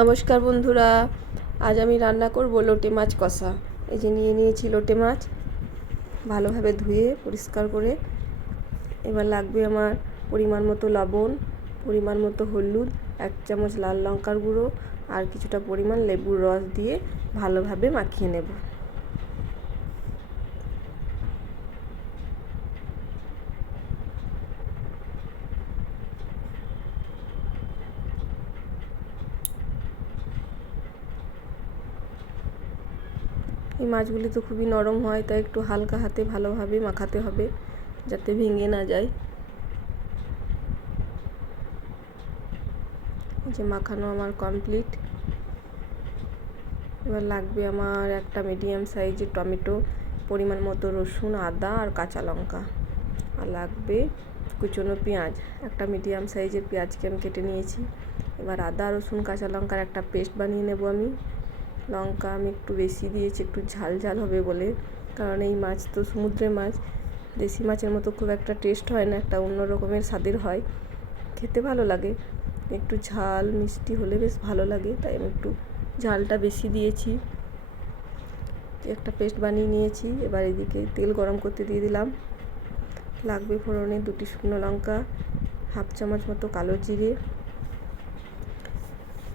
নমস্কার বন্ধুরা, আজ আমি রান্না করব লোটে মাছ কষা। এই যে নিয়ে নিয়েছি লোটে মাছ, ভালোভাবে ধুয়ে পরিষ্কার করে। এবার লাগবে আমার পরিমাণ মতো লবণ, পরিমাণ মতো হলুদ, 1 চামচ লাল লঙ্কার গুঁড়ো আর কিছুটা পরিমাণ লেবুর রস দিয়ে ভালোভাবে মাখিয়ে নেব। এই মাছগুলি তো খুবই নরম হয়, তাই একটু হালকা হাতে ভালোভাবে মাখাতে হবে যাতে ভেঙে না যায়। এই যে মাখানো আমার কমপ্লিট। এবার লাগবে আমার একটা মিডিয়াম সাইজের টমেটো, পরিমাণ মতো রসুন, আদা আর কাঁচা লঙ্কা, আর লাগবে কুচনো পেঁয়াজ। একটা মিডিয়াম সাইজের পেঁয়াজকে আমি কেটে নিয়েছি। এবার আদা, রসুন, কাঁচা লঙ্কার একটা পেস্ট বানিয়ে নেব আমি। লঙ্কা আমি একটু বেশি দিয়েছি, একটু ঝাল ঝাল হবে বলে, কারণ এই মাছ তো সমুদ্রের মাছ, দেশি মাছের মতো খুব একটা টেস্ট হয় না, একটা অন্য রকমের স্বাদের হয়, খেতে ভালো লাগে। একটু ঝাল মিষ্টি হলে বেশ ভালো লাগে, তাই আমি একটু ঝালটা বেশি দিয়েছি। একটা পেস্ট বানিয়ে নিয়েছি। এবার এদিকে তেল গরম করতে দিয়ে দিলাম। লাগবে ফোড়নে 2টি শুকনো লঙ্কা, 1/2 চামচ মতো কালো জিরে।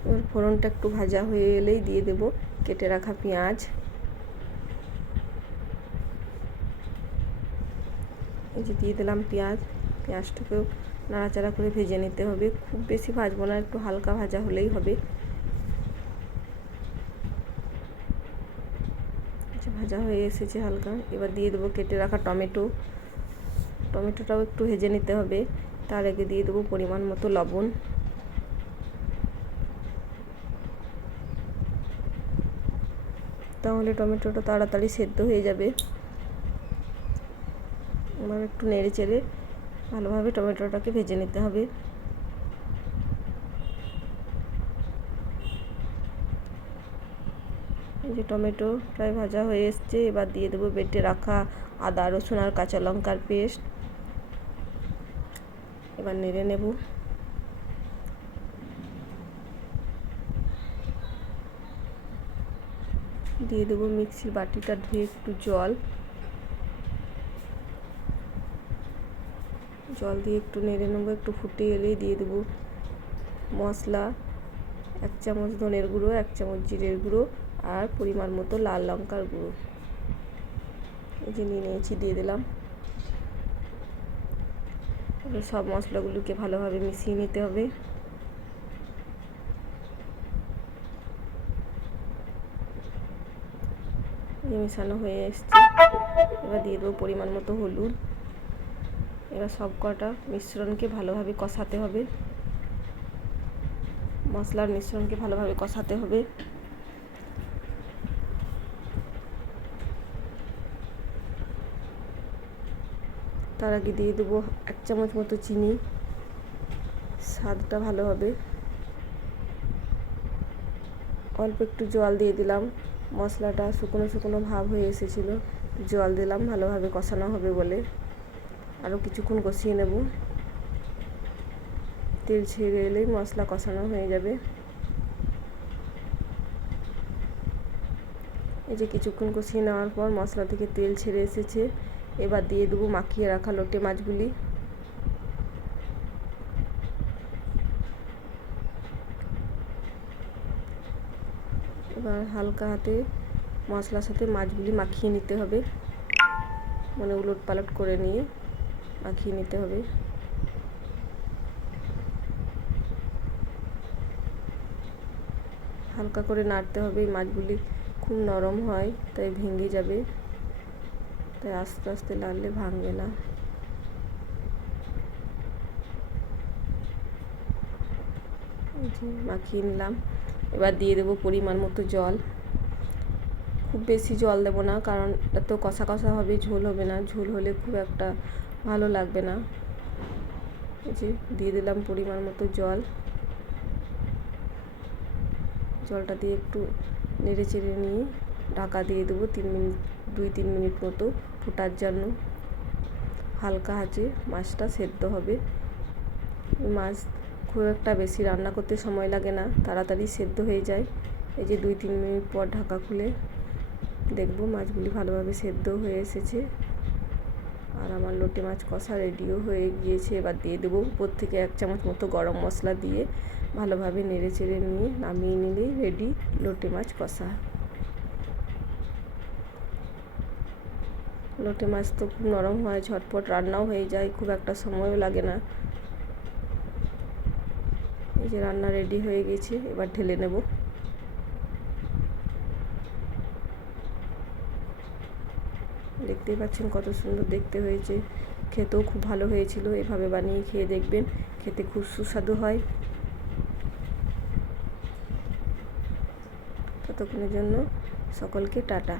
এবার ফোড়নটা একটু ভাজা হয়ে এলেই দিয়ে দেব কেটে রাখা পেঁয়াজ। এই যে দিয়ে দিলাম পেঁয়াজ। পেঁয়াজটাকেও নাড়াচাড়া করে ভেজে নিতে হবে, খুব বেশি ভাজবো না, একটু হালকা ভাজা হলেই হবে। ভাজা হয়ে এসেছে হালকা। এবার দিয়ে দেবো কেটে রাখা টমেটো। টমেটোটাও একটু ভেজে নিতে হবে। তার আগে দিয়ে দেবো পরিমাণ মতো লবণ। তাহলে টমেটোটা তাড়াতাড়ি সেদ্ধ হয়ে যাবে। এবার একটু নেড়ে চেড়ে ভালোভাবে টমেটোটাকে ভেজে নিতে হবে। এই যে টমেটো প্রায় ভাজা হয়ে এসছে। এবার দিয়ে দেবো বেটে রাখা আদা, রসুন আর কাঁচা লঙ্কার পেস্ট। এবার নেড়ে নেব। দিয়ে দেবো মিক্সির বাটিটা ধুয়ে একটু জল দিয়ে একটু নেড়ে নেবো। একটু ফুটে এলেই দিয়ে দেবো মশলা, 1 চামচ ধনের গুঁড়ো, 1 চামচ জিরের গুঁড়ো আর পরিমাণ মতো লাল লঙ্কার গুঁড়ো। এই যে নিয়ে নিয়েছি, দিয়ে দিলাম। এবার সব মশলাগুলোকে ভালোভাবে মিশিয়ে নিতে হবে। মেশানো হয়ে এসছে। এবার দিয়ে দেবো পরিমাণ মতো হলুদ। এবার সব কটা মিশ্রণকে ভালোভাবে কষাতে হবে, মশলার মিশ্রণকে ভালোভাবে কষাতে হবে। তার আগে দিয়ে দেবো 1 চামচ মতো চিনি, স্বাদটা ভালো হবে। অল্প একটু জল দিয়ে দিলাম। মশলাটা শুকনো শুকনো ভাব হয়ে এসেছিলো, জল দিলাম ভালোভাবে কষানো হবে বলে। আরও কিছুক্ষণ কষিয়ে নেব। তেল ছেড়ে এলেই মশলা কষানো হয়ে যাবে। এই যে কিছুক্ষণ কষিয়ে নেওয়ার পর মশলা থেকে তেল ছেড়ে এসেছে। এবার দিয়ে দেবো মাখিয়ে রাখা লোটে মাছগুলি। এবার হালকা হাতে মশলার সাথে মাছগুলি মাখিয়ে নিতে হবে, মানে উলট পালট করে নিয়ে মাখিয়ে নিতে হবে। হালকা করে নাড়তে হবে। এই মাছগুলি খুব নরম হয়, তাই ভেঙে যাবে, তাই আস্তে আস্তে নাড়লে ভাঙবে না। মাখিয়ে নিলাম। এবার দিয়ে দেবো পরিমাণ মতো জল। খুব বেশি জল দেবো না, কারণ এত কষা কষা হবে, ঝোল হবে না। ঝোল হলে খুব একটা ভালো লাগবে না। এই যে দিয়ে দিলাম পরিমাণ মতো জল। জলটা দিয়ে একটু নেড়ে চেড়ে নিয়ে ঢাকা দিয়ে দেবো 2-3 মিনিট মতো ফোটার জন্য। হালকা আঁচে মাছটা সেদ্ধ হবে। মাছ খুব একটা বেশি রান্না করতে সময় লাগে না, তাড়াতাড়ি সেদ্ধ হয়ে যায়। এই যে 2-3 মিনিট পর ঢাকা খুলে দেখব মাছগুলি ভালোভাবে সেদ্ধ হয়ে এসেছে। আর আমার লোটে মাছ কষা রেডিও হয়ে গিয়েছে। এবার দিয়ে দেবো উপর থেকে 1 চামচ মতো গরম মশলা দিয়ে ভালোভাবে নেড়ে চেড়ে নিয়ে নামিয়ে নিলেই রেডি লোটে মাছ কষা। লোটে মাছ তো খুব নরম হয়, ঝটপট রান্নাও হয়ে যায়, খুব একটা সময়ও লাগে না। এই যে রান্না রেডি হয়ে গেছে, এবার ঢেলে নেব। দেখতেই পাচ্ছেন কত সুন্দর দেখতে হয়েছে, খেতেও খুব ভালো হয়েছিল। এভাবে বানিয়ে খেয়ে দেখবেন, খেতে খুব সুস্বাদু হয়। ততক্ষণের জন্য সকলকে টাটা।